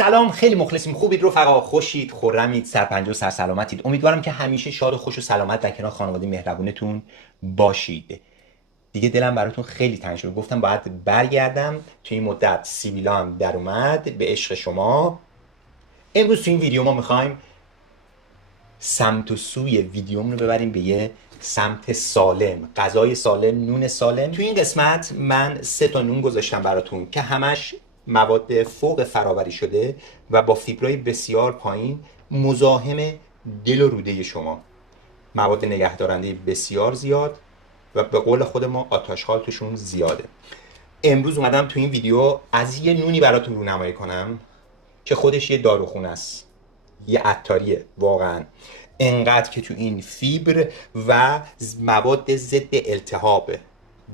سلام، خیلی مخلصیم. خوبید رفقا؟ خوشید، خرمید، سرپنجه و سرسلامتید. امیدوارم که همیشه شاد و خوش و سلامت در کنار خانواده مهربونتون باشید. دیگه دلم براتون خیلی تنگ شد، گفتم باید برگردم. توی این مدت سیبیلا هم در اومد به عشق شما. امروز توی این ویدیو ما میخوایم سمت و سوی ویدیومون رو ببریم به یه سمت سالم، غذای سالم، نون سالم. توی این قسمت من 3 تا نون گذاشتم براتون که همش مواد فوق فراوری شده و با فیبرای بسیار پایین، مزاحم دل و روده شما، مواد نگهدارنده بسیار زیاد و به قول خود ما آتشخال توشون زیاده. امروز اومدم تو این ویدیو از یه نونی براتون رونمایی کنم که خودش یه داروخونه است، یه عطاریه واقعا. انقدر که تو این فیبر و مواد ضد التهاب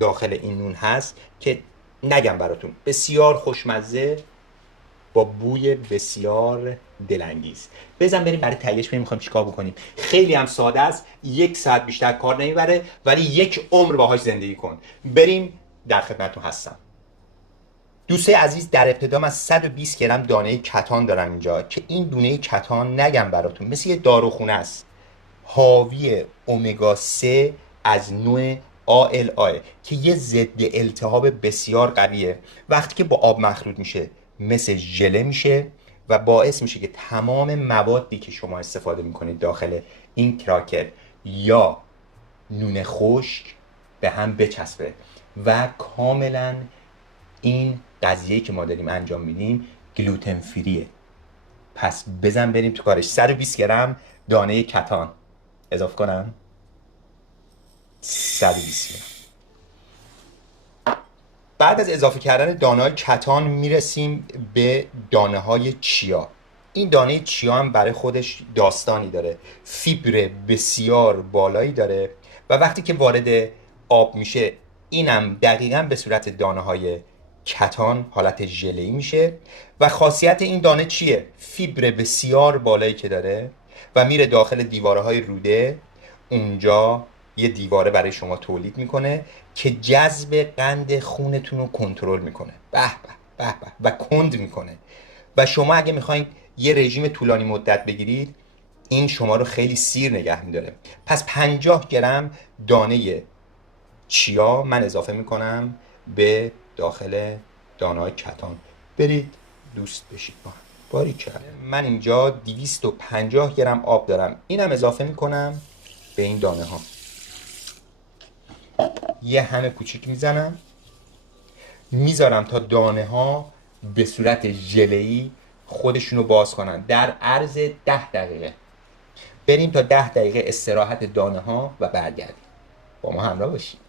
داخل این نون هست که نگم براتون. بسیار خوشمزه با بوی بسیار دلانگیز. بزن بریم برای تهیهش. میخوایم چیکار بکنیم؟ خیلی هم ساده است، 1 ساعت بیشتر کار نمیبره، ولی 1 عمر باهاش زندگی کن. بریم، در خدمتتون هستم. دوستای عزیز، در ابتدا من 120 گرم دانه کتان دارم اینجا که این دونه کتان نگم براتون مثل یه داروخونه است، حاوی امگا 3 از نوع ALA که یه ضد التهاب بسیار قویه. وقتی که با آب مخلوط میشه مثل ژله میشه و باعث میشه که تمام موادی که شما استفاده میکنید داخل این کراکر یا نون خشک به هم بچسبه و کاملا این قضیه‌ای که ما داریم انجام میدیم گلوتن فریه. پس بزن بریم تو کارش. 120 گرم دانه کتان اضافه کنم. 120 گرم. بعد از اضافه کردن دانه‌های کتان میرسیم به دانه‌های چیا. این دانه چیا هم برای خودش داستانی داره، فیبر بسیار بالایی داره و وقتی که وارد آب میشه اینم دقیقاً به صورت دانه‌های کتان حالت ژله‌ای میشه. و خاصیت این دانه چیه؟ فیبر بسیار بالایی که داره و میره داخل دیوارهای روده، اونجا یه دیواره برای شما تولید میکنه که جذب قند خونتون رو کنترل میکنه. به به به به و کند میکنه. و شما اگه میخواین یه رژیم طولانی مدت بگیرید این شما رو خیلی سیر نگه میداره. پس 50 گرم دانه چیا من اضافه میکنم به داخل دانه‌های کتان. برید دوست بشید با هم. باریکلا. من اینجا 250 گرم آب دارم، اینم اضافه میکنم به این دانه ها. یه همه کوچیک میزنم، میذارم تا دانه ها به صورت ژله‌ای خودشونو باز کنن در عرض 10 دقیقه. بریم تا 10 دقیقه استراحت دانه ها و برگردیم. با ما همراه باشید.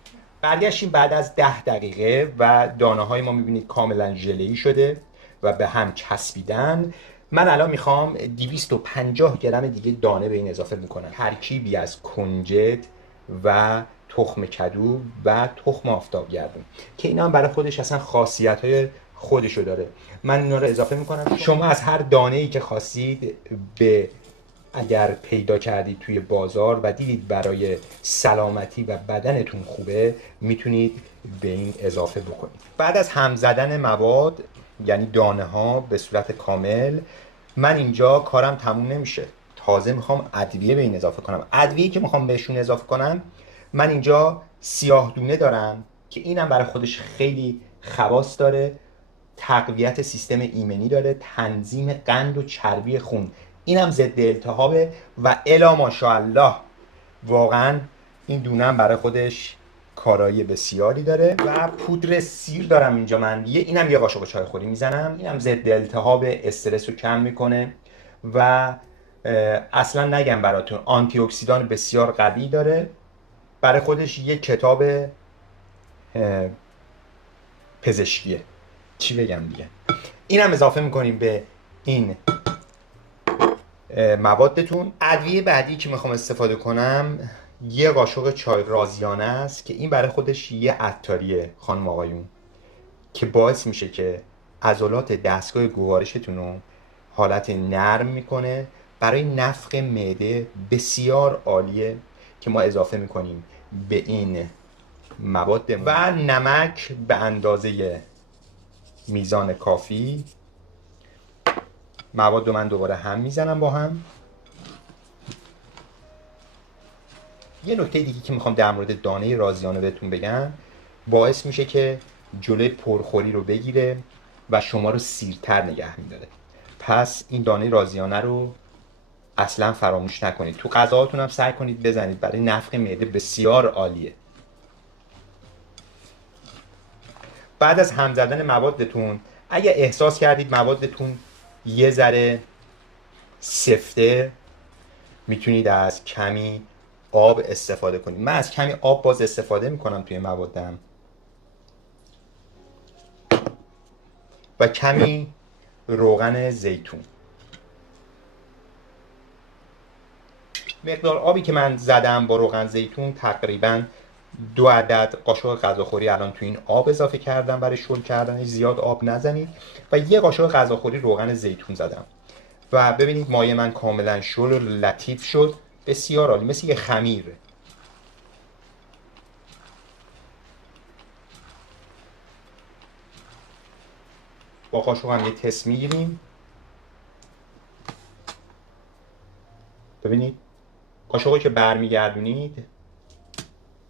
برگشتیم بعد از 10 دقیقه و دانه های ما میبینید کاملا ژله‌ای شده و به هم چسبیدن. من الان میخوام 250 گرم دیگه دانه به این اضافه میکنم. ترکیبی از کنجد و تخم کدو و تخم آفتابگردون که اینا هم برای خودش اصلا خاصیت‌های خودشو داره. من اینا رو اضافه میکنم. شما از هر دانه‌ای که خواستید به اگر پیدا کردید توی بازار و دیدید برای سلامتی و بدنتون خوبه میتونید به این اضافه بکنید. بعد از هم زدن مواد یعنی دانه ها به صورت کامل، من اینجا کارم تموم نمیشه، تازه میخوام ادویه به این اضافه کنم. ادویه‌ای که میخوام بهشون اضافه کنم، من اینجا سیاه دونه دارم که اینم برای خودش خیلی خواص داره، تقویت سیستم ایمنی داره، تنظیم قند و چربی خون، اینم ضد التهابه و الا ماشاءالله واقعا این دونم برای خودش کارایی بسیاری داره. و پودر سیر دارم اینجا من، اینم یه قاشق چای خوری میزنم. اینم ضد التهاب، استرس رو کم میکنه و اصلا نگم براتون آنتی اکسیدان بسیار قوی داره. برای خودش یه کتاب پزشکیه، چی بگم دیگه. اینم اضافه میکنیم به این موادتون. ادویه بعدی که میخوام استفاده کنم یه قاشق چای رازیانه است که این برای خودش یه عطاریه خانم آقایون که باعث میشه که عضلات دستگاه گوارشتون رو حالت نرم میکنه. برای نفخ معده بسیار عالیه که ما اضافه میکنیم به این مواد. و نمک به اندازه میزان کافی. مواد رو من دوباره هم میزنم با هم. یه نکته دیگه که میخوام در مورد دانه رازیانه بهتون بگم، باعث میشه که جلوی پرخوری رو بگیره و شما رو سیرتر نگه میداره. پس این دانه رازیانه رو اصلا فراموش نکنید. تو غذاهاتون هم سعی کنید بزنید، برای نفخ معده بسیار عالیه. بعد از هم زدن موادتون، اگه احساس کردید موادتون یه ذره سفته، میتونید از کمی آب استفاده کنید. من از کمی آب باز استفاده میکنم توی موادم و کمی روغن زیتون. مقدار آبی که من زدم با روغن زیتون تقریبا 2 عدد قاشق غذاخوری الان تو این آب اضافه کردم برای شل کردنش. زیاد آب نزنید. و 1 قاشق غذاخوری روغن زیتون زدم و ببینید مایه من کاملا شل و لطیف شد. بسیار عالی، مثل یه خمیر. با قاشق هم یه تست میگیریم. ببینید قاشقی که برمیگردونید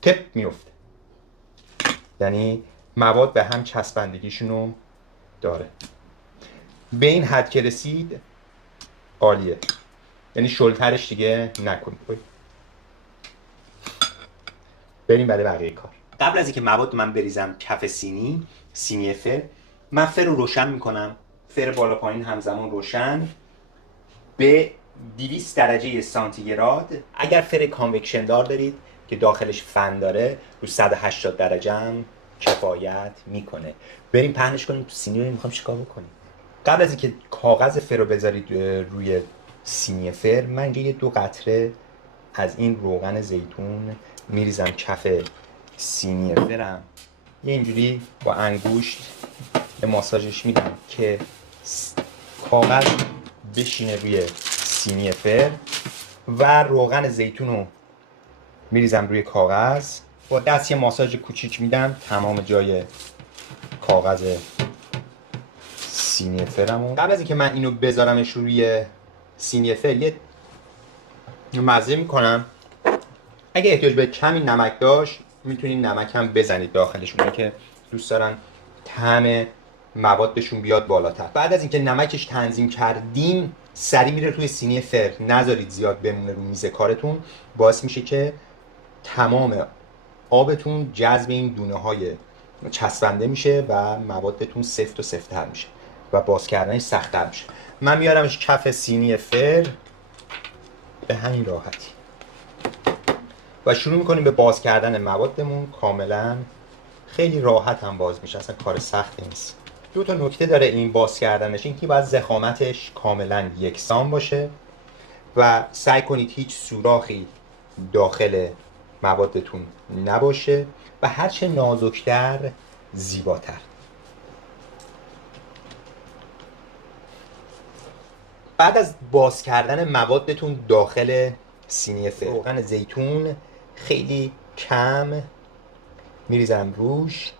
تپ میفته، یعنی مواد به هم چسبندگیشونو داره. به این حد که رسید عالیه، یعنی شلترش دیگه نکنید. بریم برای بقیه کار. قبل از اینکه مواد من بریزم کف سینی فر، من فر رو روشن میکنم. فر بالا پایین همزمان روشن به 200 درجه سانتیگراد. اگر فر کانوکشن دار دارید که داخلش فن داره، رو 180 درجه هم کفایت میکنه. بریم پهنش کنیم تو سینی. رو میخوام چیکار بکنیم. قبل از اینکه کاغذ فر رو بذارید روی سینی فر، من اینجا یه 2 قطره از این روغن زیتون میریزم کف سینی فرم. یه اینجوری با انگشت ماساژش میدم که کاغذ بشینه روی سینی فر و روغن زیتون رو میریزم روی کاغذ. با دست یه ماساژ کوچیک میدم تمام جای کاغذ سینی فرمو. قبل از اینکه من اینو بذارمش روی سینی فر یه مزه میکنم. اگه احتیاج به کمی نمک داشت میتونید نمک هم بزنید داخلش، اونایی که دوست دارن طعم موادشون بیاد بالاتر. بعد از اینکه نمکش تنظیم کردیم سری میره توی سینی فر. نذارید زیاد بمونه رو میز کارتون، باعث میشه که تمام آبتون جذب این دونه های چسبنده میشه و موادتون سفت و سفت‌تر میشه و باز کردنش سخت‌تر میشه. من میارمش کف سینی فر به همین راحتی و شروع میکنیم به باز کردن موادمون. کاملا خیلی راحت هم باز میشه، اصلا کار سختی نیست. 2 تا نکته داره این باز کردنش، این که باید ضخامتش کاملا یکسان باشه و سعی کنید هیچ سوراخی داخل موادتون نباشه و هرچه نازکتر زیباتر. بعد از باز کردن موادتون داخل سینی فر، روغن زیتون خیلی کم میریزم روش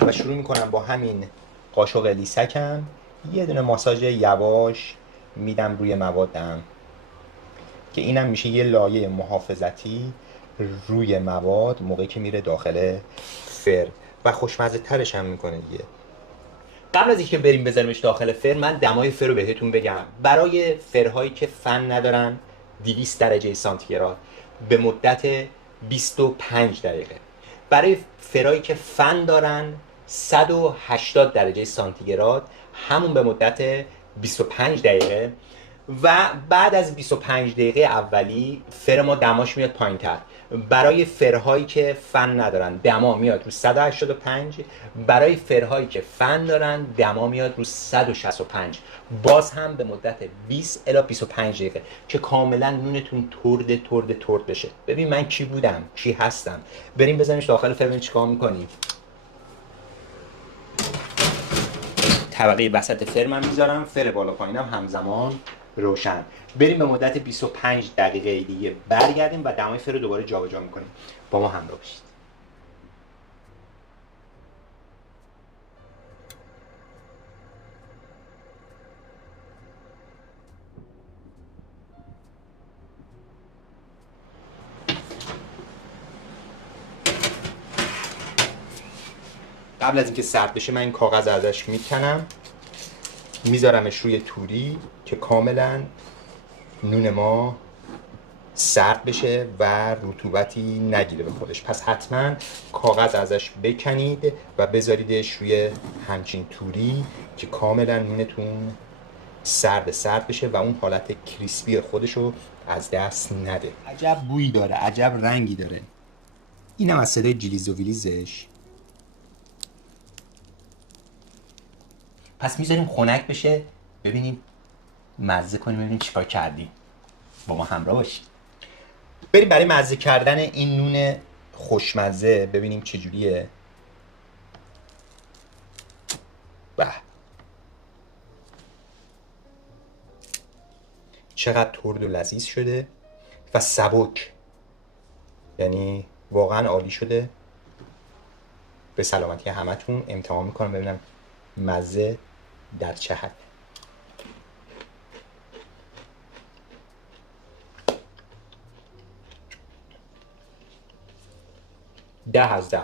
و شروع میکنم با همین قاشق لیسکم یه دونه ماساژ یواش میدم روی موادم که اینم میشه یه لایه محافظتی روی مواد موقعی که میره داخل فر و خوشمزه ترش هم میکنه دیگه. قبل از اینکه بریم بذاریمش داخل فر، من دمای فر رو بهتون بگم. برای فرهایی که فن ندارن 200 درجه سانتیگراد به مدت 25 دقیقه. برای فرهایی که فن دارن 180 درجه سانتیگراد همون به مدت 25 دقیقه. و بعد از 25 دقیقه اولی فر ما دماش میاد پایین تر. برای فرهایی که فن ندارن دما میاد رو 185. برای فرهایی که فن دارن دما میاد رو 165. باز هم به مدت 20 الی 25 دقیقه که کاملا نونتون ترد بشه. ببین من کی بودم کی هستم. بریم بزنیمش داخل فر ببین چیکار میکنیم. طبقه وسط فر من میذارم، فر بالا پایینم همزمان روشن. بریم به مدت 25 دقیقه دیگه برگردیم و دمای فر رو دوباره جابجا میکنیم. با ما همراه باشید. قبل از اینکه سرد بشه من این کاغذ ازش میکنم، میذارمش روی توری که کاملا نون ما سرد بشه و رطوبتی نگیره به خودش. پس حتما کاغذ ازش بکنید و بذاریدش روی همچین توری که کاملا نونتون سرد بشه و اون حالت کریسپی خودشو از دست نده. عجب بویی داره، عجب رنگی داره. اینم از صدای جلیز و ویلیزش. پس میذاریم خنک بشه، ببینیم مزه کنیم، ببینیم چیکار کردیم. با ما همراه باشید. بریم برای مزه کردن این نون خوشمزه ببینیم چجوریه. به چقدر ترد و لذیذ شده و سبک، یعنی واقعا عالی شده. به سلامتی همتون. امتحان میکنم ببینم مزه در چه حد. 10 از 10.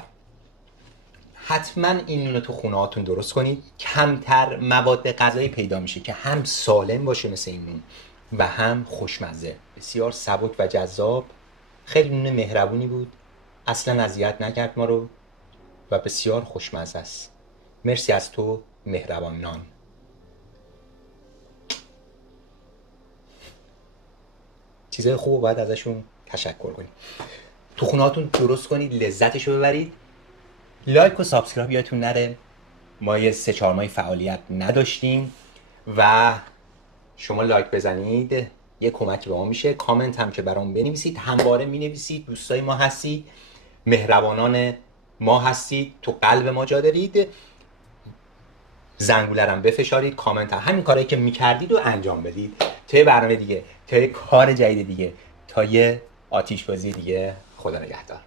حتما این نون رو تو خونه هاتون درست کنید. کمتر مواد غذایی پیدا میشه که هم سالم باشه مثل این نون و هم خوشمزه. بسیار سبک و جذاب. خیلی نون مهربونی بود، اصلا اذیت نکرد ما رو و بسیار خوشمزه است. مرسی از تو مهربان نان. چیزای خوب باید ازشون تشکر کنید. تو خونهاتون درست کنید، لذتش رو ببرید. لایک و سابسکرایب یادتون نره. ما یه 3-4 ماه فعالیت نداشتیم و شما لایک بزنید یه کمکی به ما میشه. کامنت هم که برام بنویسید، همواره مینویسید دوستای ما هستید، مهربانان ما هستید، تو قلب ما جا دارید. زنگوله رو هم بفشارید، کامنت هم همین کارهایی که میکردید و انجام بدید. تا یه برنامه دیگه، تا یه کار جدید دیگه، تا یه آتیش‌بازی دیگه. خدا نگهدار.